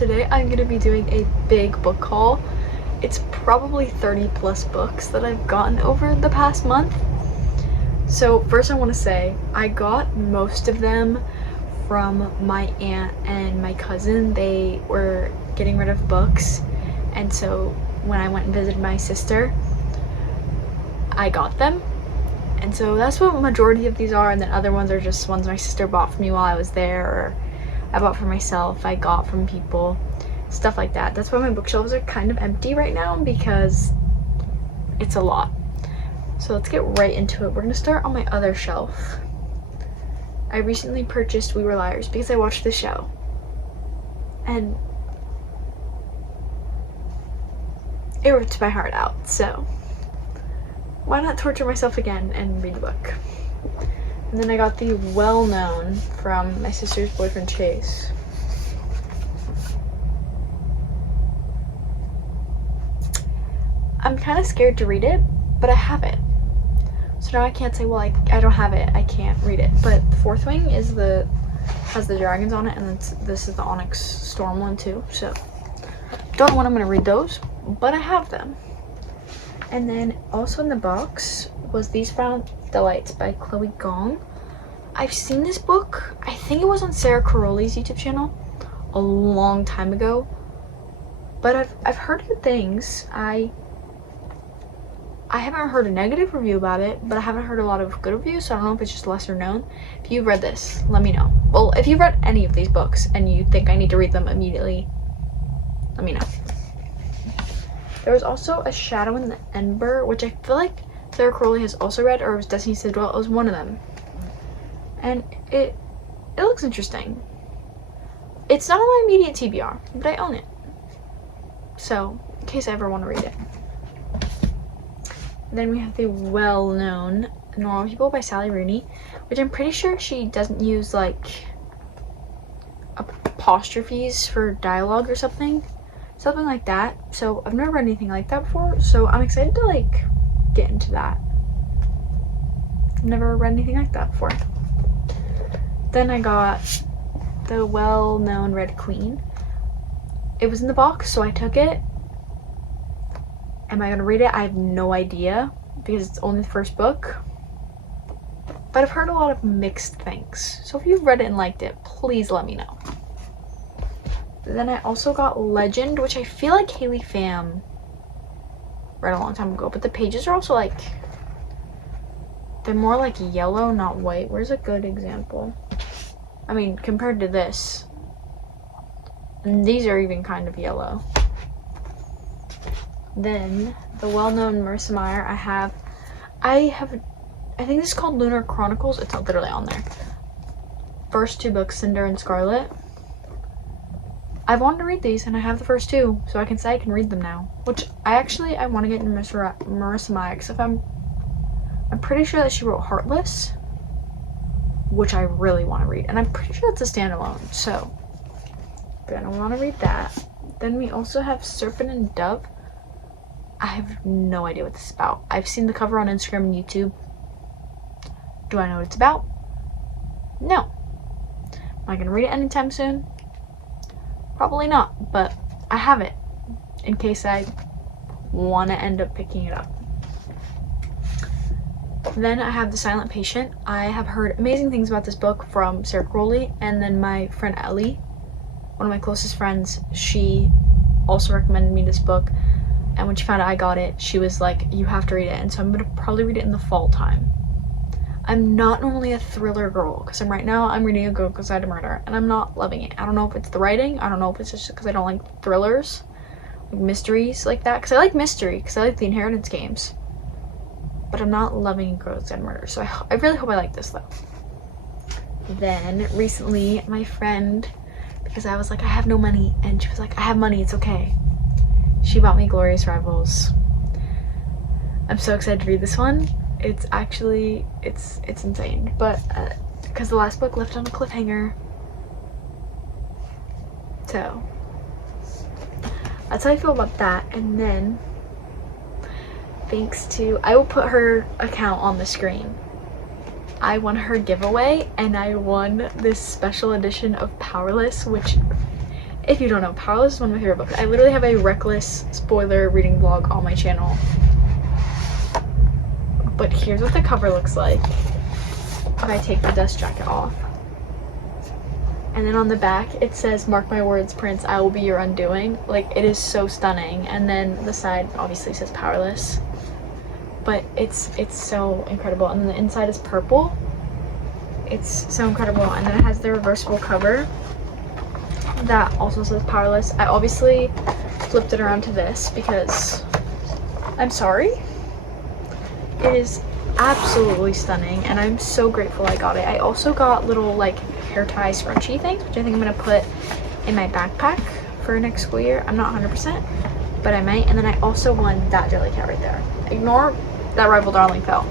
today I'm going to be doing a big book haul. It's probably 30 plus books that I've gotten over the past month. So first I want to say I got most of them from my aunt and my cousin. They were getting rid of books, and so when I went and visited my sister, I got them. And so that's what majority of these are, and then other ones are just ones my sister bought for me while I was there, or I bought for myself, I got from people, stuff like that. That's why my bookshelves are kind of empty right now, because it's a lot. So let's get right into it. We're gonna start on my other shelf. I recently purchased We Were Liars because I watched the show, and it ripped my heart out, so why not torture myself again and read the book? And then I got the Well Known from my sister's boyfriend Chase. I'm kind of scared to read it, but I have it. So now I can't say, well, I don't have it, I can't read it. But the Fourth Wing has the dragons on it, and this is the Onyx Storm one too. So don't know when I'm gonna read those, but I have them. And then also in the box was These Found Delights by Chloe Gong. I've seen this book, I think it was on Sarah Caroli's YouTube channel a long time ago, but I've heard good things. I haven't heard a negative review about it, but I haven't heard a lot of good reviews, so I don't know if it's just lesser known. If you've read this, let me know. Well, if you've read any of these books and you think I need to read them immediately, let me know. There was also A Shadow in the Ember, which I feel like Sarah Crowley has also read, or it was Destiny Sidwell. It was one of them. And it looks interesting. It's not on my immediate TBR, but I own it. So, in case I ever want to read it. Then we have the Well Known Normal People by Sally Rooney, which I'm pretty sure she doesn't use like apostrophes for dialogue or something like that. So I've never read anything like that before, so I'm excited to like get into that. I've never read anything like that before. Then I got the Well Known Red Queen. It was in the box, so I took it. Am I gonna read it? I have no idea, because it's only the first book. But I've heard a lot of mixed things. So if you've read it and liked it, please let me know. Then I also got Legend, which I feel like Haley Pham read a long time ago, but the pages are also like, they're more like yellow, not white. Where's a good example? I mean, compared to this, and these are even kind of yellow. Then the Well Known Marissa Meyer. I think this is called Lunar Chronicles. It's not literally on there. First two books, Cinder and Scarlet. I've wanted to read these, and I have the first two, so I can say I can read them now. Which I want to get into Marissa Meyer, because I'm pretty sure that she wrote Heartless, which I really want to read, and I'm pretty sure it's a standalone. So, then I want to read that. Then we also have Serpent and Dove. I have no idea what this is about. I've seen the cover on Instagram and YouTube. Do I know what it's about? No. Am I gonna read it anytime soon? Probably not, but I have it in case I want to end up picking it up. Then I have The Silent Patient. I have heard amazing things about this book from Sarah Crowley, and then my friend Ellie, one of my closest friends, she also recommended me this book, and when she found out I got it, she was like, you have to read it, and so I'm gonna probably read it in the fall time. I'm not normally a thriller girl, because right now I'm reading A Girl Goes Out to Murder, and I'm not loving it. I don't know if it's the writing, I don't know if it's just because I don't like thrillers, like mysteries like that, because I like mystery, because I like the Inheritance games, but I'm not loving A Girl Goes Out to Murder, so I really hope I like this though. Then recently, my friend, because I was like, I have no money, and she was like, I have money, it's okay. She bought me Glorious Rivals. I'm so excited to read this one. It's actually, it's insane, but because the last book left on a cliffhanger, so that's how I feel about that. And then thanks to, I will put her account on the screen, I won her giveaway, and I won this special edition of Powerless, which If you don't know, Powerless is one of my favorite books. I literally have a reckless spoiler reading vlog on my channel. But here's what the cover looks like if I take the dust jacket off. And then on the back it says, "Mark my words, Prince, I will be your undoing." Like, it is so stunning. And then the side obviously says Powerless. But it's so incredible. And then the inside is purple. It's so incredible. And then it has the reversible cover that also says Powerless. I obviously flipped it around to this because I'm sorry. It is absolutely stunning, and I'm so grateful I got it. I also got little like hair tie scrunchie things, which I think I'm gonna put in my backpack for next school year. I'm not 100%, but I might. And then I also won that jelly cat right there. Ignore that Rival Darling fell,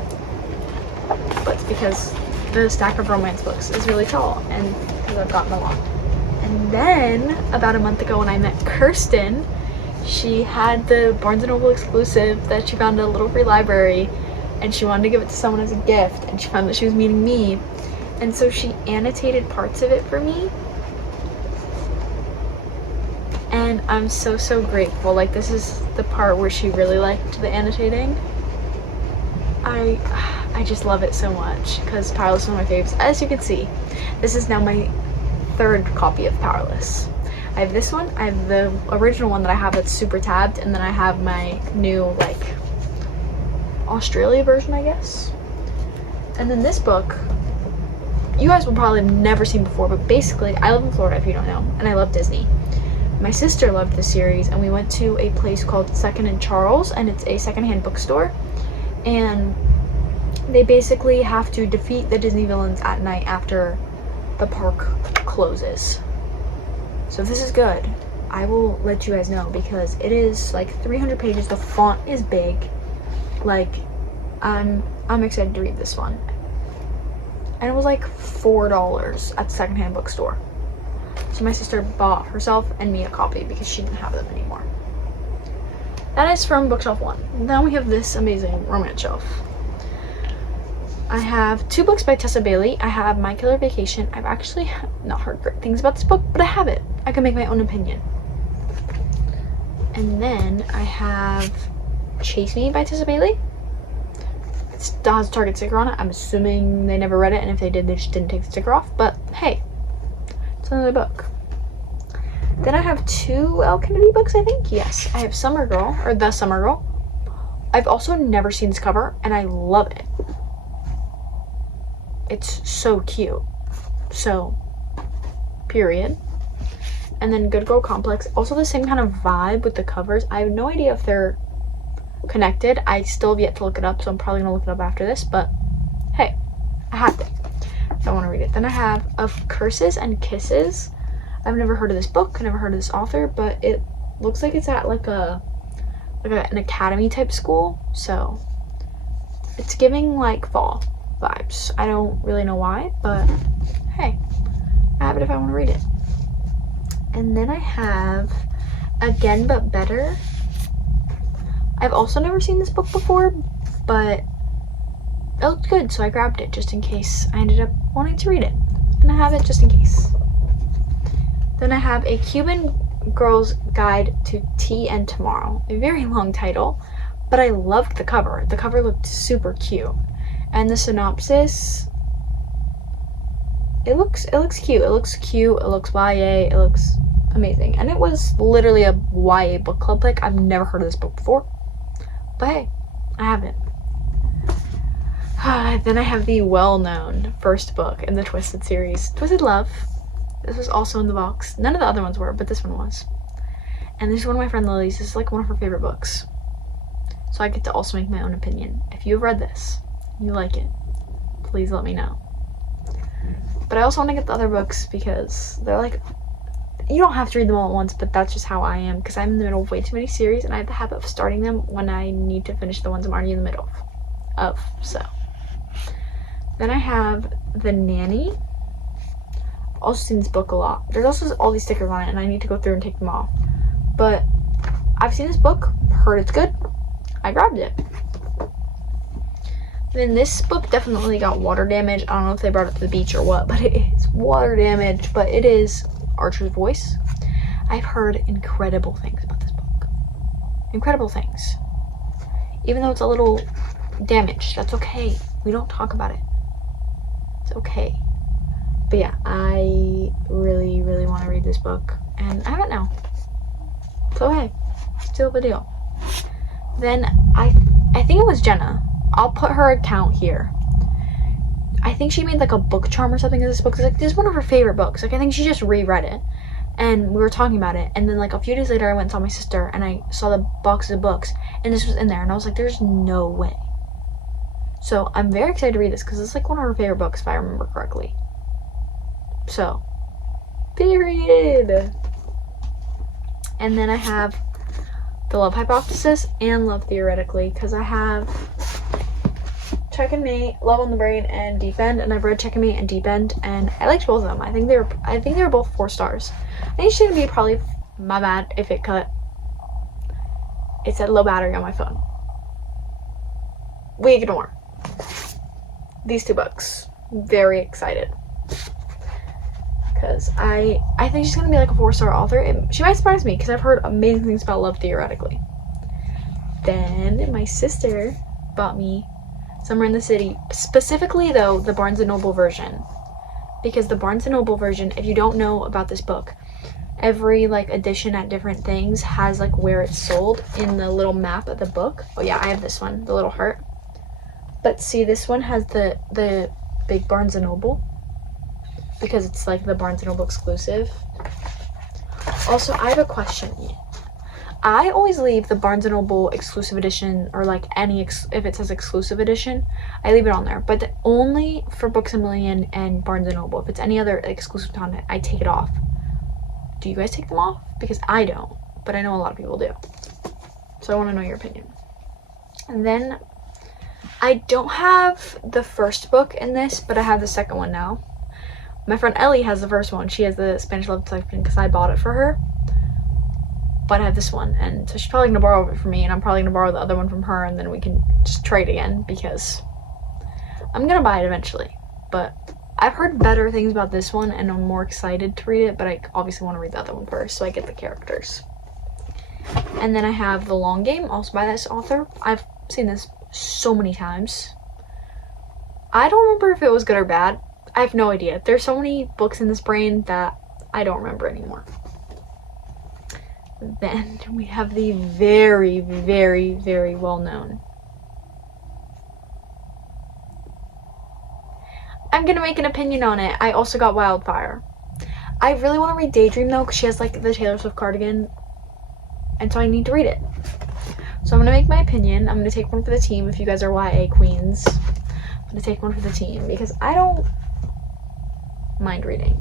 but it's because the stack of romance books is really tall, and because I've gotten a lot. And then about a month ago when I met Kirsten, she had the Barnes & Noble exclusive that she found at a little free library, and she wanted to give it to someone as a gift, and she found that she was meeting me, and so she annotated parts of it for me, and I'm so grateful. Like, this is the part where she really liked the annotating. I just love it so much because Powerless is one of my favorites. As you can see, this is now my third copy of Powerless. I have this one, I have the original one that I have that's super tabbed, and then I have my new, like, Australia version, I guess. And then this book, you guys will probably have never seen before, but basically, I live in Florida if you don't know, and I love Disney. My sister loved this series, and we went to a place called Second and Charles, and it's a secondhand bookstore, and they basically have to defeat the Disney villains at night after the park closes. So if this is good, I will let you guys know, because it is like 300 pages. The font is big. Like, I'm excited to read this one. And it was like $4 at the secondhand bookstore. So my sister bought herself and me a copy because she didn't have them anymore. That is from bookshelf 1. Then we have this amazing romance shelf. I have 2 books by Tessa Bailey. I have My Killer Vacation. I've actually not heard great things about this book, but I have it. I can make my own opinion. And then I have Chase Me by Tessa Bailey. It still has a Target sticker on it. I'm assuming they never read it, and if they did, they just didn't take the sticker off. But hey, it's another book. Then I have 2 Elle Kennedy books, I think. Yes, I have Summer Girl, or The Summer Girl. I've also never seen this cover, and I love it. It's so cute. So, period. And then Good Girl Complex. Also the same kind of vibe with the covers. I have no idea if they're connected. I still have yet to look it up, so I'm probably going to look it up after this. But, hey, I have it. I want to read it. Then I have Of Curses and Kisses. I've never heard of this book. Never heard of this author. But it looks like it's at like an academy type school. So, it's giving like fall vibes. I don't really know why, but hey, I have it if I want to read it. And then I have Again But Better. I've also never seen this book before, but it looked good, so I grabbed it just in case I ended up wanting to read it. And I have it just in case. Then I have A Cuban Girl's Guide to Tea and Tomorrow. A very long title, but I loved the cover. The cover looked super cute. And the synopsis, it looks cute. It looks cute. It looks YA. It looks amazing. And it was literally a YA book club pick. I've never heard of this book before. But hey, I have it. Then I have the well-known first book in the Twisted series, Twisted Love. This was also in the box. None of the other ones were, but this one was. And this is one of my friend Lily's. This is like one of her favorite books. So I get to also make my own opinion. If you've read this, you like it, please let me know. But I also want to get the other books because they're like, you don't have to read them all at once, but that's just how I am, because I'm in the middle of way too many series, and I have the habit of starting them when I need to finish the ones I'm already in the middle of. So then I have The Nanny. I've also seen this book a lot. There's also all these stickers on it, and I need to go through and take them off. But I've seen this book, heard it's good, I grabbed it. Then this book definitely got water damage. I don't know if they brought it to the beach or what, but it is water damage. But it is Archer's Voice. I've heard incredible things about this book. Incredible things. Even though it's a little damaged, that's okay. We don't talk about it. It's okay. But yeah, I really, really want to read this book, and I have it now. So hey, still a deal. Then I think it was Jenna. I'll put her account here. I think she made like a book charm or something of this book. It's like, this is one of her favorite books. Like, I think she just reread it, and we were talking about it. And then like a few days later, I went and saw my sister, and I saw the box of books, and this was in there, and I was like, there's no way. So I'm very excited to read this because it's like one of her favorite books, if I remember correctly. So, period. And then I have The Love Hypothesis and Love Theoretically, because I have Check and Mate, Love on the Brain, and Deep End, and I've read Check and Mate and Deep End, and I liked both of them. I think they were both 4 stars. I think it's gonna be probably my bad if it cut. It said low battery on my phone. We ignore these 2 books. Very excited. Because I think she's gonna be like a 4-star author. She might surprise me because I've heard amazing things about Love Theoretically. Then my sister bought me Summer in the City, specifically though the Barnes & Noble version, because the Barnes & Noble version, if you don't know about this book, every like edition at different things has like where it's sold in the little map of the book. Oh yeah, I have this one, the little heart. But see, this one has the big Barnes & Noble, because it's like the Barnes & Noble exclusive. Also, I have a question. I always leave the Barnes & Noble exclusive edition, or like any if it says exclusive edition, I leave it on there. But only for Books A Million and Barnes & Noble. If it's any other exclusive content, I take it off. Do you guys take them off? Because I don't, but I know a lot of people do. So I want to know your opinion. And then I don't have the first book in this, but I have the second one now. My friend Ellie has the first one. She has the Spanish Love Collection because I bought it for her. But I have this one, and so she's probably gonna borrow it from me, and I'm probably gonna borrow the other one from her, and then we can just trade again, because I'm gonna buy it eventually. But I've heard better things about this one, and I'm more excited to read it, but I obviously want to read the other one first, so I get the characters. And then I have The Long Game, also by this author. I've seen this so many times. I don't remember if it was good or bad. I have no idea. There's so many books in this brain that I don't remember anymore. Then we have the very, very, very well-known. I'm gonna make an opinion on it. I also got Wildfire. I really want to read Daydream though, because she has like the Taylor Swift cardigan, and so I need to read it. So I'm gonna make my opinion. I'm gonna take one for the team. If you guys are YA queens, I'm gonna take one for the team, because I don't mind reading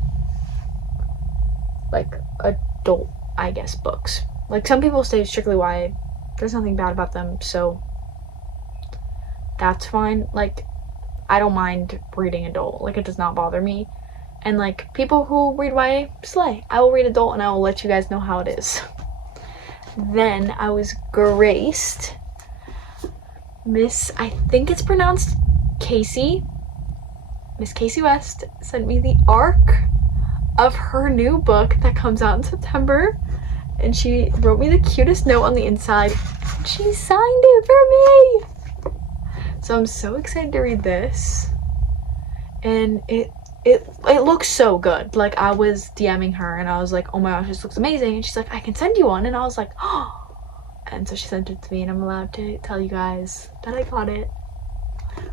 like adult, I guess, books. Like, some people say strictly YA. There's nothing bad about them, so that's fine. Like, I don't mind reading adult. Like, it does not bother me. And like, people who read YA, slay. I will read adult, and I will let you guys know how it is. Then I was graced I think it's pronounced Casey. Miss Casey West sent me the ARC of her new book that comes out in September, and she wrote me the cutest note on the inside. She signed it for me! So I'm so excited to read this, and it looks so good. Like, I was DMing her, and I was like, oh my gosh, this looks amazing, and she's like, I can send you one, and I was like, oh. And so she sent it to me, and I'm allowed to tell you guys that I got it.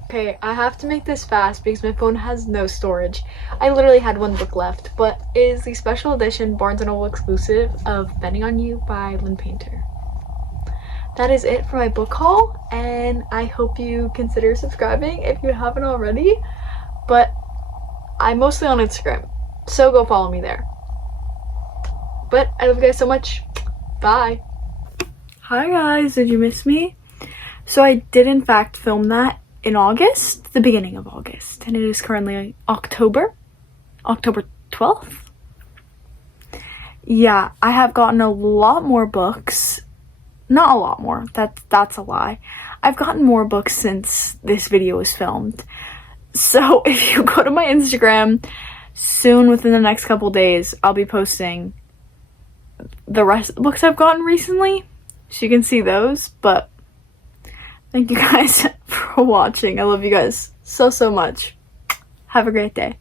Okay, I have to make this fast because my phone has no storage. I literally had one book left, but it is the special edition Barnes & Noble exclusive of Betting on You by Lynn Painter. That is it for my book haul, and I hope you consider subscribing if you haven't already. But I'm mostly on Instagram, so go follow me there. But I love you guys so much. Bye. Hi guys, did you miss me? So I did in fact film that in August, the beginning of August, and it is currently October 12th. Yeah, I have gotten a lot more books. Not a lot more, that's a lie. I've gotten more books since this video was filmed. So if you go to my Instagram, soon within the next couple days, I'll be posting the rest of the books I've gotten recently, so you can see those. But thank you guys for watching. I love you guys so much. Have a great day.